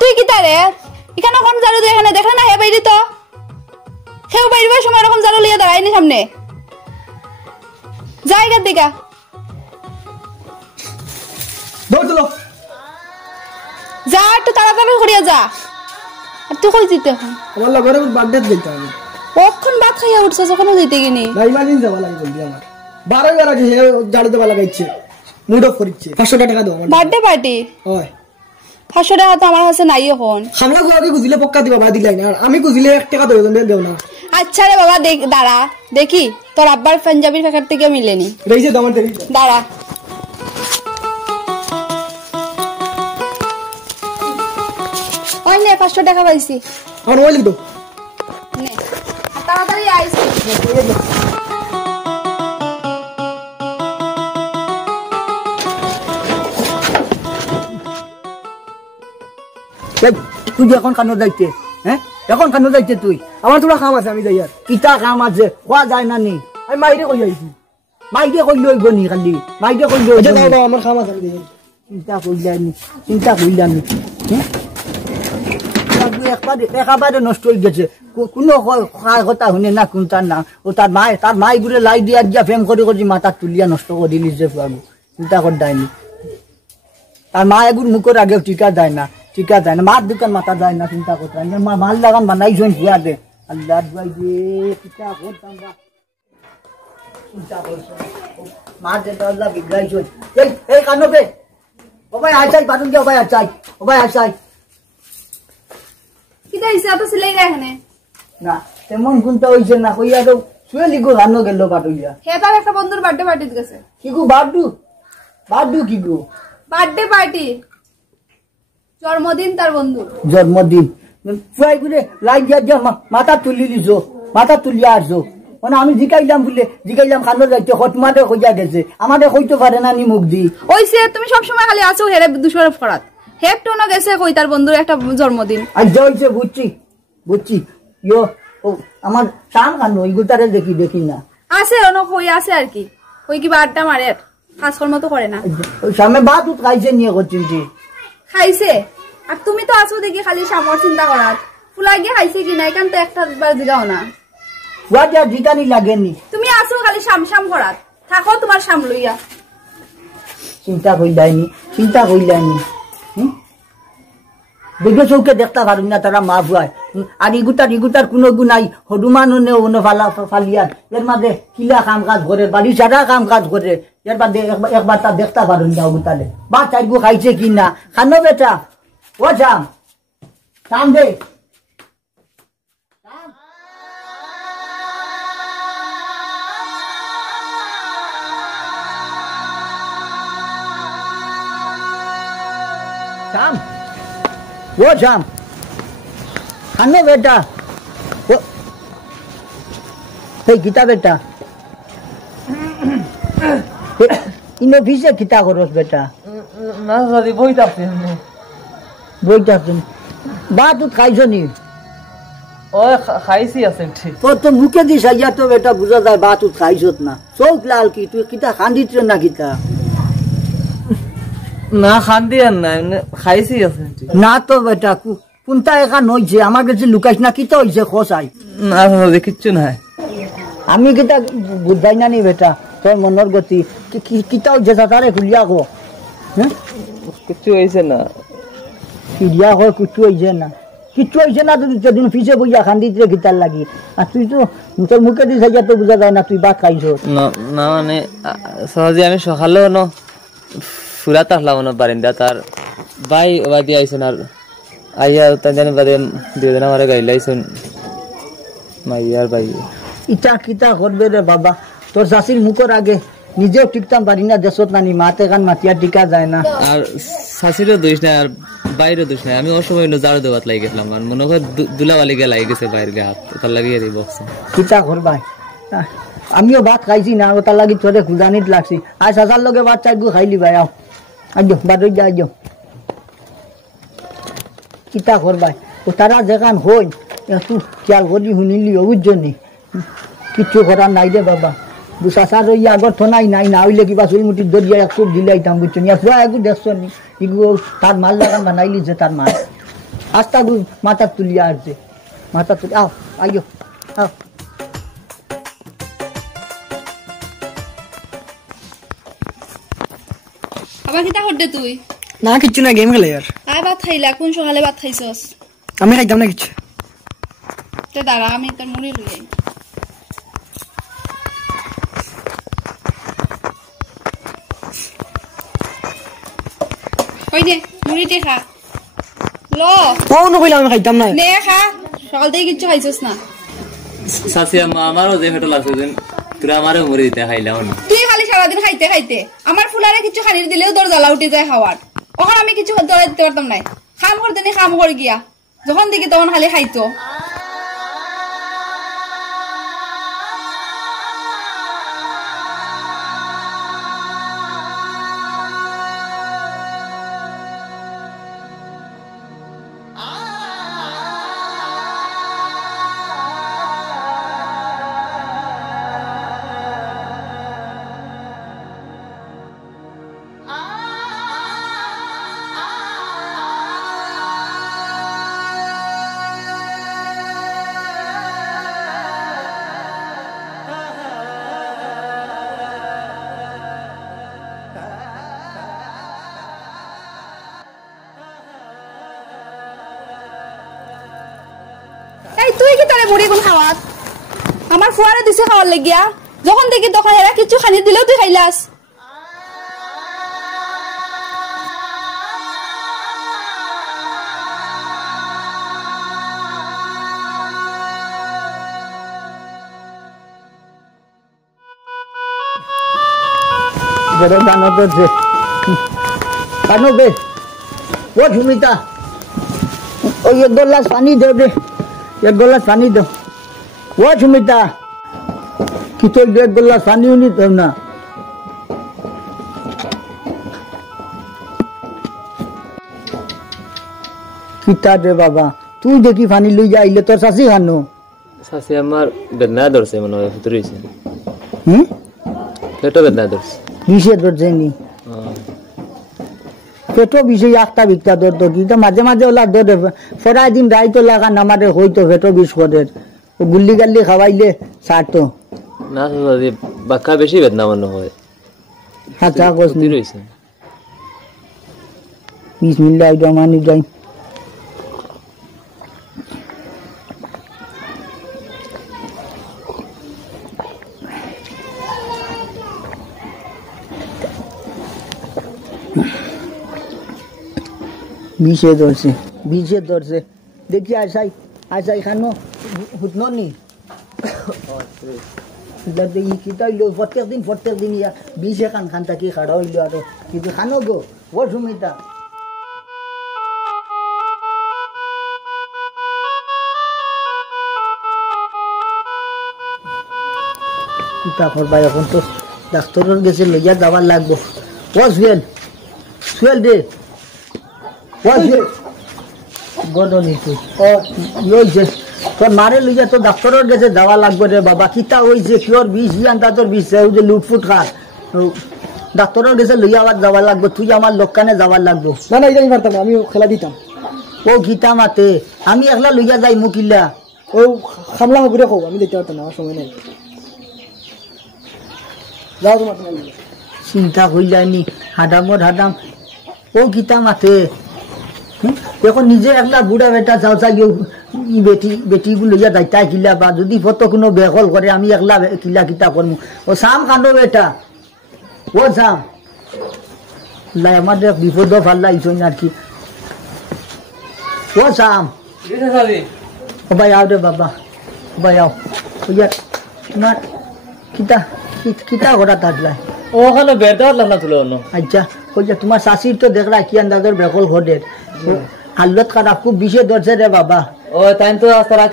তুই কি তারে এখানে কোন জারু দিয়ে এখানে দেখে না হে বাইরে তো হেউ বাইরে সময় এরকম জারু লিয়ে দাঁড়ায়নি সামনে জায়গা দিকা দৌড় চলো যা একটু তাড়াতাড়ি করিয়া যা আর তুই কই যেতে এখন আমার লগরে বার্থডে দিতে হবে কখন ভাত খাইয়া উঠছস ওখানে যেতে গিনি না ইমাজিন যাওয়া লাগে বলবি আমার 12 বার আগে জারু দেওয়া লাগাইছে মুড অফ করিচ্ছে 500 টাকা দাও বার্থডে পার্টি ওই 500 টাকা তো আমার কাছে নাই এখন খামলা গুয়াকে গুজিলে পক্কা দিবা বা দিলাই না আমি গুজিলে 1 টাকা দেও না আচ্ছা রে বাবা দেখ দাঁড়া দেখি তোর আব্বার পাঞ্জাবির প্যাকেট থেকে মিলেনি রইছে দাও আমার দাঁড়া ওই নে 500 টাকা পাইছি আমার মোবাইল দাও নে তাড়াতাড়ি আইছি তুই এখন কানো যাইতে হ্যাঁ এখন কানো যাইতে তুই আমার তোরা কাম আছে আমি যাই আর কিতা কাম আছে খোয়া যায় না নি আমি মাইরে কই আইছি মাইকে কইলে হইব নি খালি মাইকে কইলে আচ্ছা দাও আমার কাম আছে আমি যাই চিন্তা কইলানি একেবারে নষ্ট হয়ে গেছে কোনো কথা শুনে না কোনটার না ও তার মাই ঘুরে লাই দিয়া দিয়া ফেম করে করে মাথা তুলিয়া নষ্ট করে দিলি যে ফুয়াবো চিন্তা কর দেয়নি তার মা এগুর মুখের আগেও টিকা দেয় না মার দোকান মাথা যায় না চিন্তা করতে মা মাল লাগান বানাইছেন ফুয়া দে আল্লাহ দুয়াই দে চিন্তা করতাম চিন্তা করছে মার যেটা আল্লাহ বিগড়াইছেন এই কানবে ও ভাই আইসাই বাটন কে ও ভাই আইসাই কিটা হিসাব তো সিলাই এখানে না তেমন কোনটা হইছে না কইয়া তো শুয়ে লিগো রানো গেল বাটুইয়া হে তার একটা বন্ধুর বার্থডে পার্টি গেছে কি গো বাড্ডু কি গো বার্থডে পার্টি জন্মদিন তার বন্ধুর জন্মদিন ফুয়াই করে লাই দিয়া মাথা তুলি দিছো মাথা তুলিয়া আসছো মানে আমি জিকাইলাম খানো যাইতে হতমাতে কইয়া গেছে আমাদের কইতে পারে না নি মুখ দি ওইসে তুমি সব সময় খালি আছো হেরে দুশোর ফরাত হেপ টোনো গেছে কই তার বন্ধুর একটা জন্মদিন আজ হইছে বুঝছি ইয়ো ও আমার টান কানো ইগুতারে দেখি না আছে অন কই আছে আর কি কই কি বারটা মারে কাজকর্ম তো করে না ওই সামনে বাত খাইছে নিয়ে করছিস খাইছে আর তুমি তো আছো দেখি খালি সামর চিন্তা করার ফুলাই গিয়ে খাইছে কি না এখান তো একটা বার দিগাও না ফুয়া জিগানি লাগেনি তুমি আছো খালি সাম করার থাকো তোমার সাম লইয়া চিন্তা কইলাইনি দেখে চৌকে দেখতে পারুন না তারা মা ভুয়ায় আর ইগুতার কোনো গু নাই হনুমান ফালিয়ার এর মাঝে কিলা কাম কাজ করে বাড়ি সারা কাম কাজ করে এর বাদে একবার তা দেখতে পারুন না ওগুতালে বা চাইগু খাইছে কি না খানো বেটা ও চাম দে जाम खानो बेटा वो गीता बेटा इन ऑफिस गीता करोस बेटा ना सॉरी বইতাছেন বাত খাইছো নি ওই খাইছি আছে ঠিক তো মুখে দিস আইয়া তো বেটা বুঝা যায় বাত খাইছত না চোখ লাল কি তুই কিতা খান্দিছ না কিতা না খান্দি আর না খাইছি আছে না তো বেটা কোনটা এখান হয়েছে আমার কাছে লুকাইছ না কিতা হয়েছে খোসাই না কিচ্ছু নাই আমি কিতা বুঝাই না নি বেটা তোর মনের গতি কিতা হয়েছে তারে খুলিয়া কো হ্যাঁ কিচ্ছু হয়েছে না খুলিয়া কো কিচ্ছু হয়েছে না তুই যেদিন পিছিয়ে বইয়া খান্দিতে গীতার লাগি আর তুই তো তোর মুখে দিস তো বোঝা যায় না তুই বাদ খাইছ না মানে সহজে আমি সকালেও ন ফুরাত আসলাম না বারিন্দা তার ভাই বাদি আইসুন আর আইয়া তাই জানি বাদে দুদিন আমার গাড়ি লাইছুন মাইয়ার ভাই ইটা কিতা করবে রে বাবা তোর শাশির মুখের আগে নিজেও টিকতাম পারি না দেশত নানি মাতে কান মাতিয়া টিকা যায় না আর শাশিরও দোষ নাই আর বাইরে দোষ নাই, আমি অসময় জারো দেওয়াত লাগি গেছিলাম, আর মনে হয় দুলাবালি গে লাগি গেছে বাইরে হাত, তার লাগি আর বকছে। কিতা করবাই, আমিও ভাত খাইছি না, তার লাগি তোরে খুঁজানিত লাগছি। আজ চাচার লগে ভাত চাইগু খাইলি ভাই, আও আইজো বাদর যা আইজো। কিতা করবাই, ও তারা যেখান হই একটু খেয়াল করি শুনিলি বুঝছনি, কিচ্ছু করার নাই রে বাবা। দু চাচা রইয়া আগর থনাই নাই, না হইলে কিবা চুল মুটি দরিয়া এক চুপ দিলাইতাম বুঝছনি। আর পুরা একটু দেখছ নি এগুলো তার মাল লাগান বানাইলি যে তার মাল আস্তা মাথা তুলিয়া আসছে, মাথা তুলি আও আইজো আও। আবার কিতা করতে তুই? না কিচ্ছু না, গেম খেলে আর। আয় ভাত খাইলা, কোন সকালে ভাত খাইছস? আমি খাইতাম না কিচ্ছু। তে দাঁড়া, আমি তোর মুড়ি লই আই। কই দে মুড়িতে খা, লো ও নকইলাম আমি খাইতাম না। নে খা, সকাল থেকে কিচ্ছু খাইছস না। শাশি আম্মা আমারও যে ফেটো লাগছে দিন, তোরা আমারও মরে দিতে খাইলাম না। তুই খালি সারাদিন খাইতে খাইতে আমার ফুলারে কিছু খানি দিলেও তোর জ্বালা উঠে যায় খাওয়ার। ওখানে আমি কিছু ধরে দিতে পারতাম না, খাম করতে নি খাম করে গিয়া যখন দেখি তখন খালি খাইতো। তুই কি তারে মুড়ি কোন খাওয়াত? আমার ফুয়ারে দিছে খাওয়ার লাগিয়া, যখন দেখি তখন এরা কিছু খানি দিলেও তুই খাইলাস। গানো ধরছে, গানো বে ও ঝুমিতা, ওই এক গ্লাস পানি দে দে, এক গ্লাস পানি দো। ও ঝুমিতা কি তো এক গ্লাস পানিও নি তো না। কিতা রে বাবা, তুই দেখি পানি লই যাইলে তোর শাশি খানো। শাশি আমার বেদনা ধরছে, মনে হয় ফুতুর হয়েছে। পেটও বেদনা ধরছে। বিষে ধরছে নি? পেটো বিষে একটা বিকটা ধরতো, কিন্তু মাঝে মাঝে ওলা ধরে ফরাই দিন রাইতো লাগা নামারে হইতো পেটো বিষ করে, গুল্লি গাল্লি খাওয়াইলে ছাড়তো না। বাক্কা বেশি বেদনা মনে হয়। আচ্ছা ফুতুর হয়েছে। বিসমিল্লাহ রহমানির রহিম। বিষে ধরছে, বিষে ধরছে দেখি আসাই আসাই খানো হুতনো নি প্রত্যেক দিন ইয়া বিষে খান খান থাকি খাড়া হইল আর কিন্তু খানো গো ও সুমিতা। কিতা করবা এখন তো ডাক্তারের গেছে লইয়া যাবার লাগবো। ও সুয়েল সুয়েল দে তোর মারে লইয়া তো ডাক্তারের কাছে যাওয়া লাগবে রে বাবা। কিতা হয়েছে কিওর বিষ জানতা তোর বিষ যে লুটফুট খার, ডাক্তারের কাছে লইয়া আবার যাওয়া লাগবে। তুই আমার লোকখানে যাওয়ার লাগবো। না না এটা পারতাম, আমি খেলা দিতাম। ও গীতা মাতে আমি একলা লইয়া যাই মুকিল্লা ও খামলা হবে রে, আমি দেখতে পারতাম না, আমার সময় নেই। যাও তোমার চিন্তা হইলাইনি হাডামর হাডাম। ও গীতা মাতে এখন নিজে একলা বুড়া বেটা চাও চাই বেটি বেটিগুলো লইয়া দায়িত্ব কিলা, বা যদি ফটো কোনো বেহল করে আমি একলা কিলা কিতা করবো। ও চাম কান্দ বেটা, ও চাম লাই আমাদের বিপদ ভাল লাগছ আর কি। ও চাম ও ভাই আও রে বাবা, ভাই আও তোমার কিতা কিতা ঘটা থাকলাই ওখানে বেটা লাগলা তুলো। আচ্ছা ওই যে তোমার শাশির তো দেখলা কি আন্দাজের বেকল ঘটের, হালত খারাপ খুব বিষে ধরছে রে বাবা ও তাই তো আস্তে রাত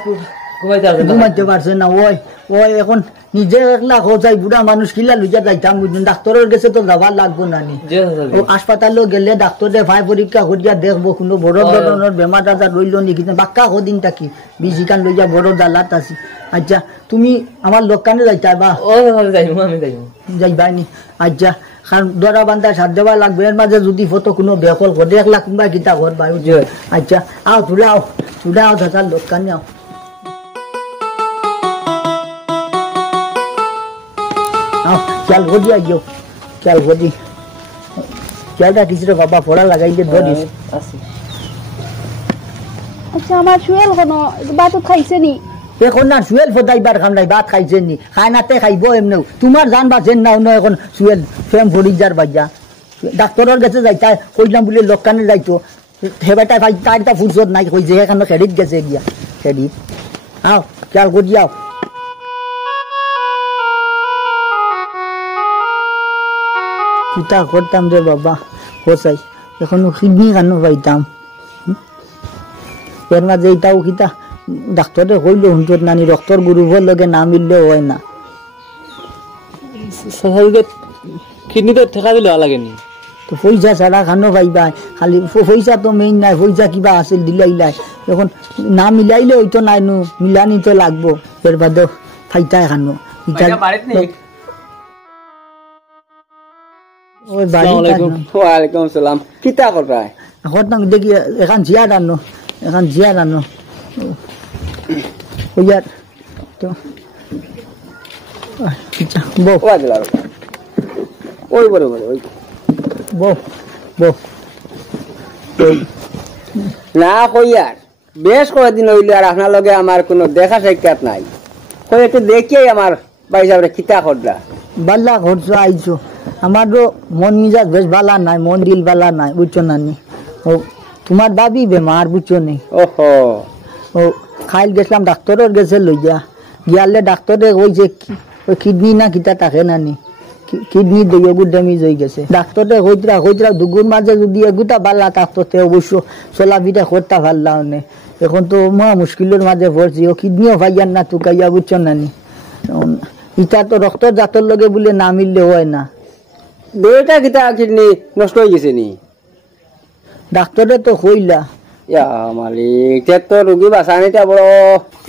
ঘুমাইতে আসবে না ঘুমাইতে পারছে না ওই ওই এখন নিজে একলা যাই বুড়া মানুষ কিলা লুজা যাইতাম বুঝুন ডাক্তারের কাছে তো যাবার লাগবো না নি জি ও হাসপাতালে গেলে ডাক্তারে ভাই পরীক্ষা করিয়া দেখবো কোনো বড় ধরনের বেমার আজার রইল নি কিন্তু বাক্কা কদিন থাকি বিজিকান লইয়া বড় জ্বালাত আছি আচ্ছা তুমি আমার লোকখানে যাইতা বা ও যাইমু আমি যাইমু যাইবাই নি আচ্ছা কারণ দরা বান্ধা সার দেওয়া লাগবে এর মাঝে যদি ফটো কোনো বেকল করে 1 লাখ কিংবা কিতা ঘর বায়ু আচ্ছা আও তুলে আও দাদার লোকখানে আও চাল গদি আইও চাল গদি চালটা কিছু বাবা ফোড়া লাগাই দিয়ে ধরিস আচ্ছা আমার সুয়েল কোনো বাত খাইছে নি এখন না সুয়েল ফদাইবার খাম নাই ভাত খাইছেন নি খাই নাতে খাইব এমনিও তোমার জান বাঁচেন না অন্য এখন সুয়েল ফেম ফড়ি যার বাজা ডাক্তারের কাছে যাইতা কইলাম বলে লোকখানে যাইতো হেবাটা ভাই তারটা ফুরসত নাই কইছে এখানে খেডিত গেছে গিয়া খেডিত আও চাল গদি আও কিতা করতাম রে বাবা কোসাই এখন কিডনি কেন পাইতাম এর মাঝে এটাও কিতা ডাক্তারে কইল হুঁচত নানি রক্তর গ্রুপের লগে না মিললে হয় না কিডনি তো ঠেকা দিলে লাগেনি তো পয়সা ছাড়া খানো পাইবা খালি পয়সা তো মেইন নাই পয়সা কিবা আছিল দিলাইলাই এখন না মিলাইলে হইতো নাই নো মিলানি তো লাগবো এর বাদে ফাইতাই খানো ওই বাড়ি ওয়ালাইকুম সালাম কিতা করবাই এখন না দেখি এখন জিয়া রানো ওইয়ার তো বো ওই বড় বড় ওই বো বো না কইয়ার বেশ কয়েকদিন হইলে আর আপনার লগে আমার কোনো দেখা সাক্ষাৎ নাই কই একটু দেখিয়ে আমার বাড়ি যাবে কিতা করলা বাল্লা ঘরছো আইছো আমারও মন মিজাজ বেশ বালা নাই মন দিল বালা নাই বুঝছো নানি ও তোমার দাবি বেমার বুঝছো নি ওহো ও খাইল গেছিলাম ডাক্তারের গেছে লইয়া গিয়ালে ডাক্তারে কইছে ওই কিডনি না কিতা থাকে নানি কিডনি দিয়ে ড্যামেজ হয়ে গেছে ডাক্তারে কইতরা দুগুর মাঝে যদি এগুতা বালা থাকতো তে অবশ্য চলাফিরা করতে পারলাম না এখন তো মহা মুশকিলের মাঝে পড়ছি ও কিডনিও ভাইয়ার না তুকাইয়া বুঝছো নানি ইটা তো রক্ত জাতর লগে বলে না মিললে হয় না দুইটা কিতা কিডনি নষ্ট হয়ে গেছে নি ডাক্তারে তো কইলা ইয়া মালিক তো রোগী বাঁচানিটা বড়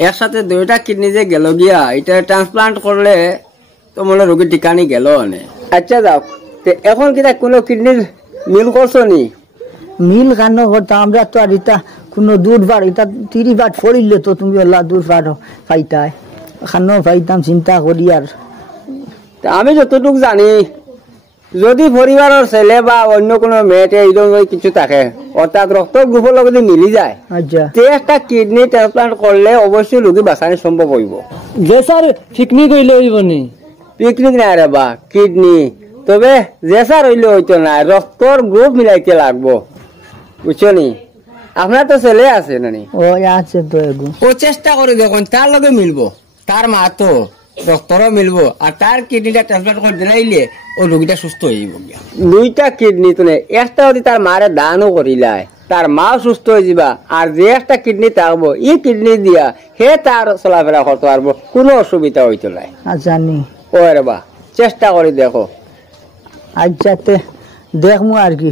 একসাথে দুইটা কিডনি যে গেল গিয়া এটা ট্রান্সপ্লান্ট করলে তো মনে রোগী টিকানি গেল নে আচ্ছা যাও এখন কিতা কোনো কিডনির মিল করছো নি মিল কেন হতো আমরা তো আর এটা কোনো দূর বার এটা 30 বার ফরিলে তো তুমি ওলা দূর বার পাইতাই খানো পাইতাম চিন্তা করি আর আমি যতটুকু জানি যদি পরিবারের ছেলে বা অন্য কোনো মেয়েটে এইরকম কিছু থাকে অর্থাৎ রক্ত গ্রুপের লগে যদি মিলি যায় আচ্ছা তে একটা কিডনি ট্রান্সপ্লান্ট করলে অবশ্যই রোগী বাঁচানো সম্ভব হইব যে স্যার পিকনিক হইলে হইব নি পিকনিক নাই রে বা কিডনি তবে যে স্যার হইলে হইতো না রক্তর গ্রুপ মিলাইতে লাগবো বুঝছো নি আপনার তো ছেলে আছে নানি ও আছে তো এগু ও চেষ্টা করে দেখুন তার লগে মিলবো তার মা তো রক্তরও মিলবো আর তার কিডনিটা ট্রান্সপ্লান্ট করে দিলাইলে ও রোগীটা সুস্থ হয়ে যাব দুইটা কিডনি তুলে একটা যদি তার মারে দানও করিলায় তার মাও সুস্থ হয়ে যাবা আর যে একটা কিডনি থাকবো এই কিডনি দিয়া হে তার চলাফেরা করতে পারবো কোনো অসুবিধা হইতো নাই জানি ও রে বা চেষ্টা করে দেখো আচ্ছা দেখমু আর কি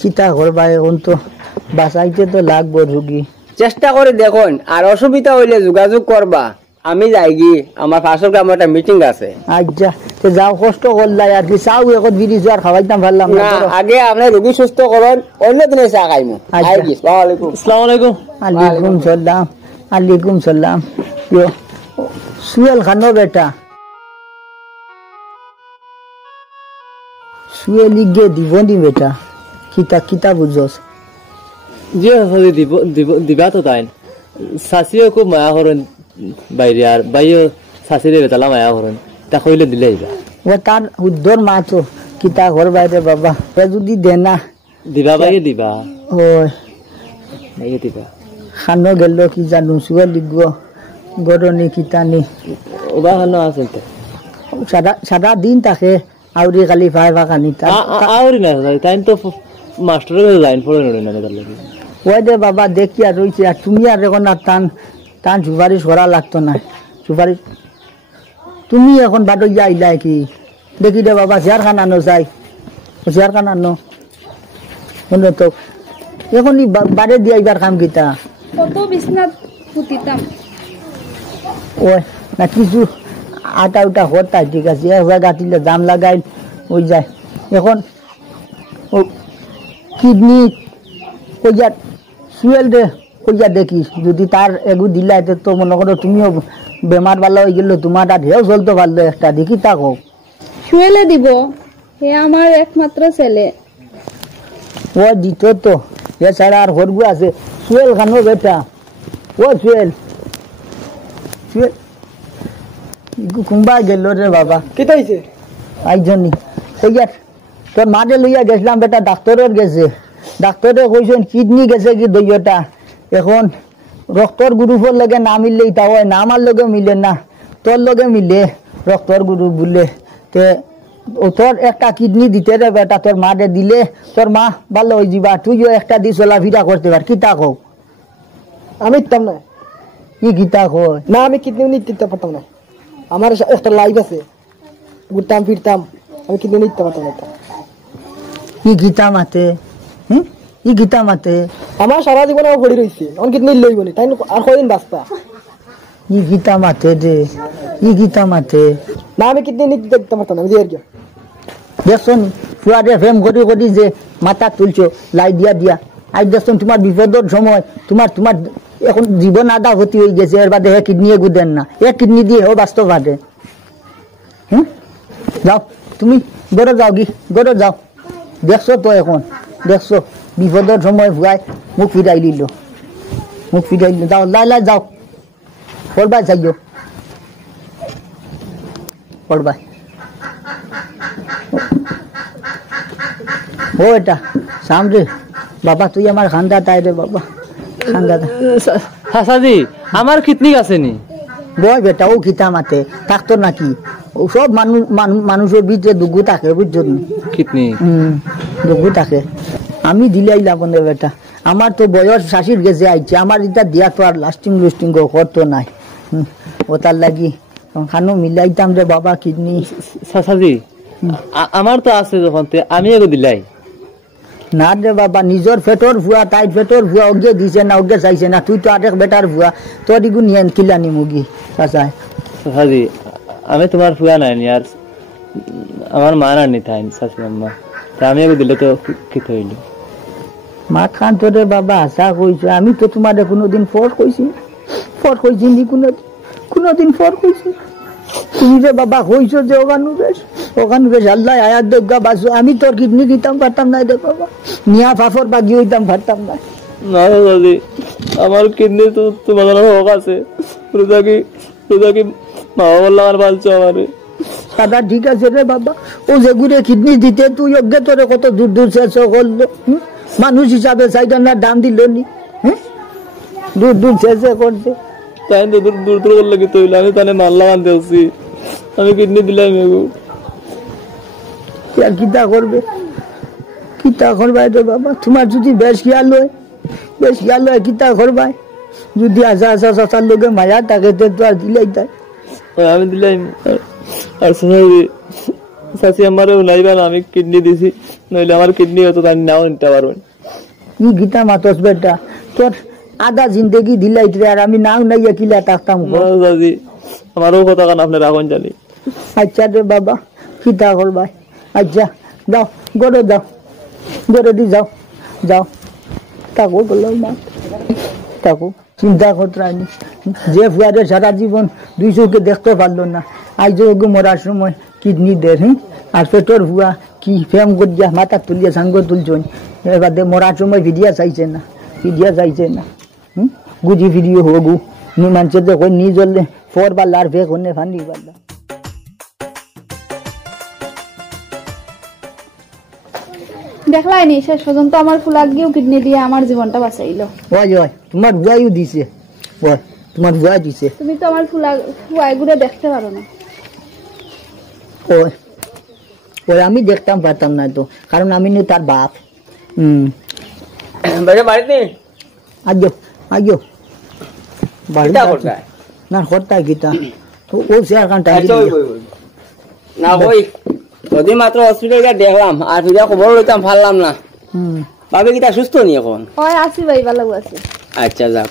চিন্তা করবা এখন তো বাঁচাইতে তো লাগবো রুগী চেষ্টা করে দেখুন আর অসুবিধা হইলে যোগাযোগ করবা আমি যাই গি আমার পাশের গ্রামে একটা মিটিং আছে আচ্ছা তো যাও কষ্ট করলাই আর কি চাও এখন বিড়ি আর খাওয়াইতাম পারলাম না আগে আপনার রোগী সুস্থ করুন অন্য দিনে চা খাইমু আসসালামু আলাইকুম আলাইকুম সালাম সুয়েল খানো বেটা সুয়েল লিগে দিব নি বেটা কিতা বুঝছস যে দিবা তো তাই শাশিও খুব মায়া করেন বাইরে আর বাইও শাশিরে বেতালা মায়া করেন তা কইলে দিলে ও তার উদ্দর মা তো কিতা ঘর বাইরে বাবা যদি দে না দিবা বাইয়ে দিবা ওই বাইয়ে দিবা খানো গেল কি জানো সুয়েল লিগব গরনি কিতানি ওবা খানো আছে তো সারা দিন থাকে আউরি খালি ভাই ভাগানি আউরি না তাই তো মাস্টারের লাইন পড়ে নড়ে না তার লাগে ওই দে বাবা দেখি আর রয়েছে আর তুমি আর এখন আর টান টান সুপারিশ করা লাগতো না সুপারিশ তুমি এখন বাদ গিয়ে আইলাই কি দেখি দে বাবা চেয়ার খান আনো চাই চেয়ার খান আনো শুনে তো এখনই বাড়ে দিয়ে আইবার কাম কিতা কত বিছনাত পুতিতাম ওই না কিছু আটা উটা হতাই ঠিক আছে এক জায়গা দিলে দাম লাগাই ওই যায় এখন ও কিডনি কইয়া সুয়েল দে কইয়া দেখিস যদি তার এগু দিলাই তো মনে করো তুমিও বেমার ভালো হয়ে গেল তোমার আর হেও চলতে পারলো একটা দেখি তা হোক শুয়েলে দিব হে আমার একমাত্র ছেলে ও দিত তো এছাড়া আর হরগু আছে সুয়েল খানো বেটা ও সুয়েল সুয়েল কুম্বা গেল রে বাবা কেটা হইছে আইজনি কইয়া তোর মাঠে লইয়া গেছিলাম বেটা ডাক্তারের গেছে ডাক্তারে কইছেন কিডনি গেছে কি দইয়টা এখন রক্তর গ্রুপের লগে না মিললেই তা হয় না আমার লগে মিলে না তোর লগে মিলে রক্তর গ্রুপ বলে তে ও তোর একটা কিডনি দিতে রে বেটা তোর মাঠে দিলে তোর মা ভালো হয়ে যাবা তুইও একটা দিয়ে চলাফিরা করতে পার কিতা কও আমি ইতাম না কি কিতা কয় না আমি কিডনি নিতে পারতাম না আমার একটা লাইফ আছে ঘুরতাম ফিরতাম আমি কিডনি নিতে পারতাম না কি গীতা মাতে ই গীতা মাতে আমার সারা জীবন আমার পড়ে রয়েছে আমার কিডনি লইব না তাই আর কয়দিন বাঁচতা ই গীতা মাতে দে ই গীতা মাতে না আমি কিডনি নিতে পারতাম না বুঝে আর কি দেখুন ফুয়ারে ফেম করি করি যে মাথা তুলছো লাই দিয়া দিয়া আজ দেখুন তোমার বিপদের সময় তোমার তোমার এখন জীবন আদা ক্ষতি হয়ে গেছে এর বাদে হে কিডনি এগু দেন না এ কিডনি দিয়ে ও বাস্তব বাদে যাও তুমি গড়ে যাও কি গড়ে যাও দেখছো তো এখন দেখছো বিপদের সময় ভুয়াই মুখ ফিরাই দিল মুখ ফিরাই দিল যাও লাই লাই যাও পড়বাই যাইও পড়বাই ও এটা সামনে বাবা তুই আমার খান্দা তাই রে বাবা খান্দা চাচাজি আমার কিডনি আছে নি বয় বেটা ও খিতা মাতে থাকতো নাকি ও সব মানুষের ভিতরে দুগু থাকে বুঝছো কিডনি দুগু থাকে আমি দিলে আইলাম না বেটা আমার তো বয়স শাশির গেছে আইছে আমার এটা দিয়া তো আর লাস্টিং লুস্টিং করতো নাই ও তার লাগি খানো মিলাইতাম রে বাবা কিডনি চাচাজি আমার তো আছে যখন আমি এগো দিলাই না রে বাবা নিজের পেটর ভুয়া তাই পেটর ভুয়া ওকে দিছে না ওকে চাইছে না তুই তো আরেক বেটার ভুয়া তোর ইগু নিয়ে কিলানি মুগি চাচাই চাচাজি আমি তোমার ফুয়া নাই নি আর আমার মা না নি তাই শাশি আম্মা তা আমি এগো দিলে তো কি হইল মা খান তোরে বাবা আশা কইছো আমি তো তোমারে কোনোদিন ফর কইছি নি কোনোদিন ফর কইছি তুমি যে বাবা কইছো যে ওখানু বেশ আল্লাহ আয়াত দজ্ঞা বাসো আমি তোর কিডনি দিতাম পারতাম না রে বাবা নিয়া ফাফর বাগি হইতাম পারতাম না না দাদি আমার কিডনি তো তোমার হোক আছে রোজা কি মা বললাম আর বালছো আমারে দাদা ঠিক আছে রে বাবা ও যে ঘুরে কিডনি দিতে তুই অজ্ঞে তোরে কত দূর দূর শেষ করলো মানুষ হিসাবে সাইডানার দাম দিল নি দূর দূর শেষ করছে তাই তো দূর করলে কি তৈল আমি তাহলে মাল্লা আনতে আসছি আমি কিডনি দিলাম এগো আর কিতা করবে রে বাবা তোমার যদি বেশ খেয়াল হয় কিতা করবাই যদি আসা সসার লোকে মায়া থাকে তো আর দিলেই তাই আমি দিলাম আর চাচি আমারও নাইবা না আমি কিডনি দিছি নইলে আমার কিডনি হতো তাই নাও নিতে পারবেন ই গীতা মাতস বেটা তোর আধা জিন্দগি দিলাই আর আমি নাও নাইয়া কিলা থাকতাম দাদি আমারও কথা কান আপনি রাখুন জানি আচ্ছা রে বাবা কিতা করবাই আচ্ছা যাও গড়ে দি যাও তাকো বললাম না তাকো চিন্তা করতে আনি যে ফুয়ারে সারা জীবন দুই চোখে দেখতে পারলো না আইজ ওকে মরার সময় কিডনি দেয় আর পেটর ভুয়া কি ফেম করিয়া মাথা তুলিয়া সাঙ্গ তুলছন এবার মরার সময় ভিডিয়া চাইছে না গুজি ভিডিও হোগু নি মানুষের তো কই নি জ্বললে ফোর বা লার ফেক হনে ফান্দি পারলাম দেখলাই নি শেষ পর্যন্ত আমার ফুলাক গিয়েও কিডনি দিয়ে আমার জীবনটা বাঁচাইলো ওই তোমার ভুয়াইও দিছে তোমার ভুয়া দিছে তুমি তো আমার ফুয়াই গুলো দেখতে পারো না ওই আমি দেখতাম পারতাম না তো কারণ আমি তার বাপ বাইরে বাড়িতে আজো আজো বাড়ি কিতা করতায়? না করতাই কিতা ও শেয়ার কান টাইম আচ্ছা, ওই, ওই। না ওই ওদিন মাত্র হসপিটাল গিয়ে দেখলাম আর ফিরে খবর লইতাম পারলাম না ভাবে কিটা সুস্থ নি এখন হয় আছি ভাই ভালো আছে আচ্ছা যাক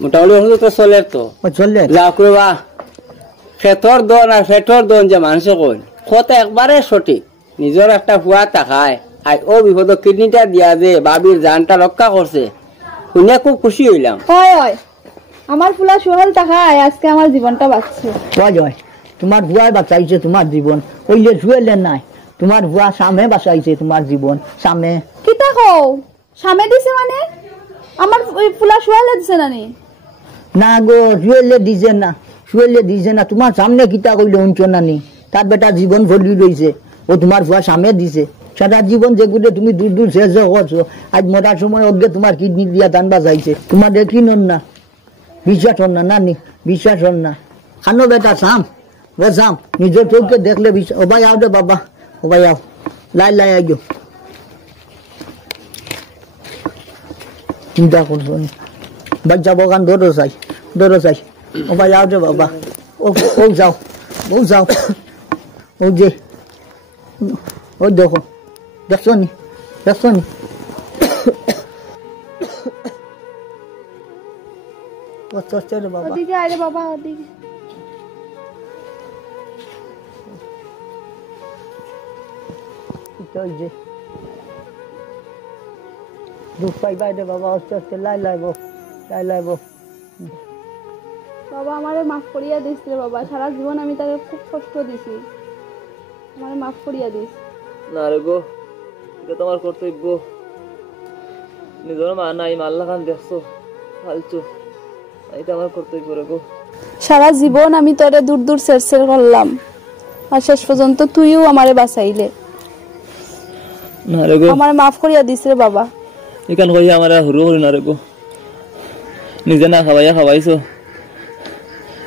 মোটামুটি ওষুধ তো চলে তো ও চললে যাক রে বা খেতর দন আর ফেটর দন যে মানুষে কই কথা একবারে সঠিক নিজের একটা ফুয়া তাকায় আর ও বিপদ কিডনিটা দিয়া যে বাবির জানটা রক্ষা করছে শুনে খুব খুশি হইলাম হয় হয় আমার ফুলা সোহেল টাকায় আজকে আমার জীবনটা বাঁচছে কয় জয় তোমার ভুয়াই বাঁচাইছে তোমার জীবন ওইলে জুয়েলে নাই তোমার ভুয়া সামনে বাঁচাইছে তোমার জীবন সামনে কিতা কও সামনে দিছে মানে আমার ফুলা সোহেলে দিছে নানি না গো জুয়েলে দিছে না তোমার সামনে কিতা কইলে উঞ্চ নানি তার বেটা জীবন ভরি রইছে ও তোমার ভুয়া সামনে দিছে সারা জীবন যেগুলো তুমি দূর দূর শেষ করছো আজ মরার সময় অজ্ঞে তোমার কিডনি দিয়া দান বাজাইছে তোমার দেখি না বিশ্বাস হন না নানি বিশ্বাস হন না খানো বেটা সাম ও সাম নিজের চোখকে দেখলে বিশ্বাস ও ভাই আও রে বাবা ও ভাই আও লাই আইজো চিন্তা করছো নি বাচ্চা বগান দৌড়ো চাই ও ভাই আও রে বাবা ও যাও ও যে ও দেখছো নি কষ্ট হচ্ছে রে বাবা ওদিকে আরে বাবা ওদিকে ওই যে দুঃখ পাইবা রে বাবা আস্তে লাইব বাবা আমারে মাফ করিয়া দিস রে বাবা সারা জীবন আমি তাকে খুব কষ্ট দিছি আমারে মাফ করিয়া দিস না রে গো এটা তোমার কর্তব্য নিজের মা নাই মাল্লা খান দেখছো ফালতু এটা আমার কর্তব্য রে গো সারা জীবন আমি তোরে দূর দূর সের করলাম আর শেষ পর্যন্ত তুইও আমারে বাঁচাইলে না রে গো আমারে মাফ করিয়া দিস রে বাবা এখান কইয়া আমার হুরু হরি না রে গো নিজে না খাওয়াইছো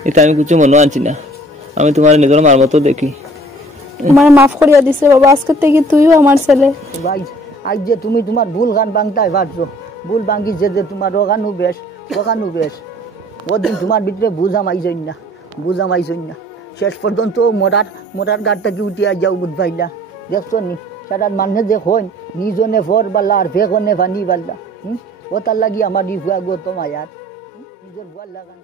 এটা আমি কিছু মনে আনছি না আমি তোমার নিজের মার মতো দেখি আমারে মাফ করিয়া দিস রে বাবা আজকে থেকে তুইও আমার ছেলে ভাই আজ যে তুমি তোমার ভুল গান বাংতাই পারছো ভুল বাঙ্গিছে যে তোমার রোগানু বেশ ওদিন তোমার ভিতরে বুঝামাইছই না শেষ পর্যন্ত মোটার গাড়টা কি উঠিয়া যাও বুঝ পাইলা দেখছো নি সারা মানুষ যে হন নিজনে ফর বাল্লা আর ফেকনে পানি বাল্লা ও তার লাগি আমার ভুয়া গো তোমার নিজের ভুয়ার লাগান